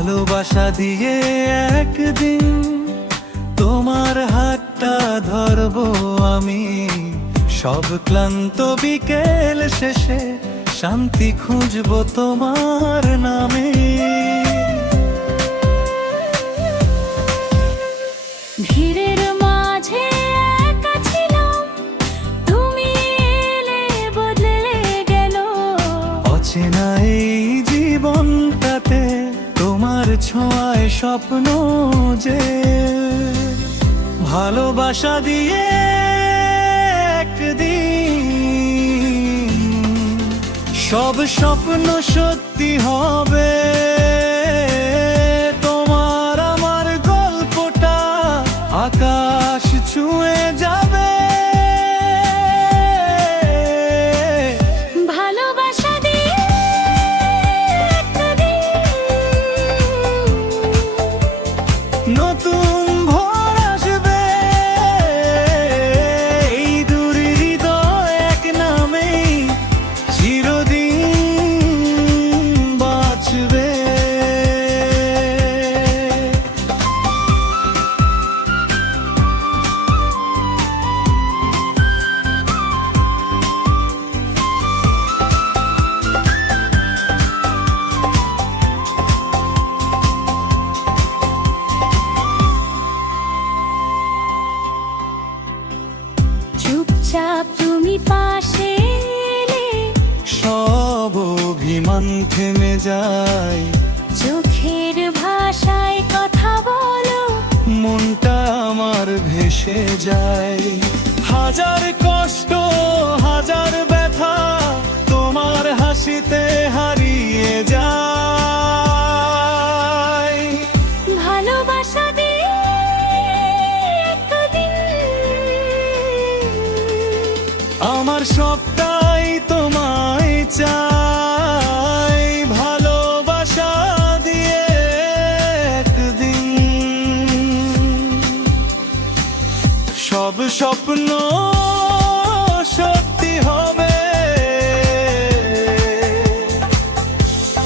ভালোবাসা দিয়ে একদিন তোমার হাতটা ধরবো আমি। সব ক্লান্ত বিকেল শেষে শান্তি খুঁজবো তোমার নামে। ভিড়ের মাঝে একা ছিলাম, তুমি এলে বদলে গেল। অচেনা এই জীবনটাতে তোমার ছোঁয়ায় স্বপ্ন যে। ভালোবাসা দিয়ে একদিন সব স্বপ্ন সত্যি হবে। তোমার আমার গল্পটা আকাশ ছুঁয়ে যাবে। ভালোবাসা দিয়ে একদিন নতুন ভোর আসবে। এই দুই হৃদয় এক নামেই চিরদিন বাঁচবে। চুপচাপ তুমি পাশে এলে, সব অভিমান থেমে যায়। চোখের ভাষায় কথা বলো, মনটা আমার ভেসে যায়। হাজার কষ্ট হাজার ব্যথা তোমার হাসিতে হারিয়ে যায়। ভালোবাসা দিয়ে একদিন আমার সবটাই তোমায় চাই। ভালোবাসা দিয়ে একদিন সব স্বপ্ন সত্যি হবে।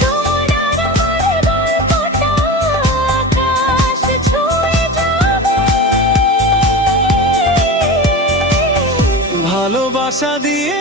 তোমার আর আমার গল্পটা আকাশ ছুঁয়ে যাবে। ভালোবাসা দিয়ে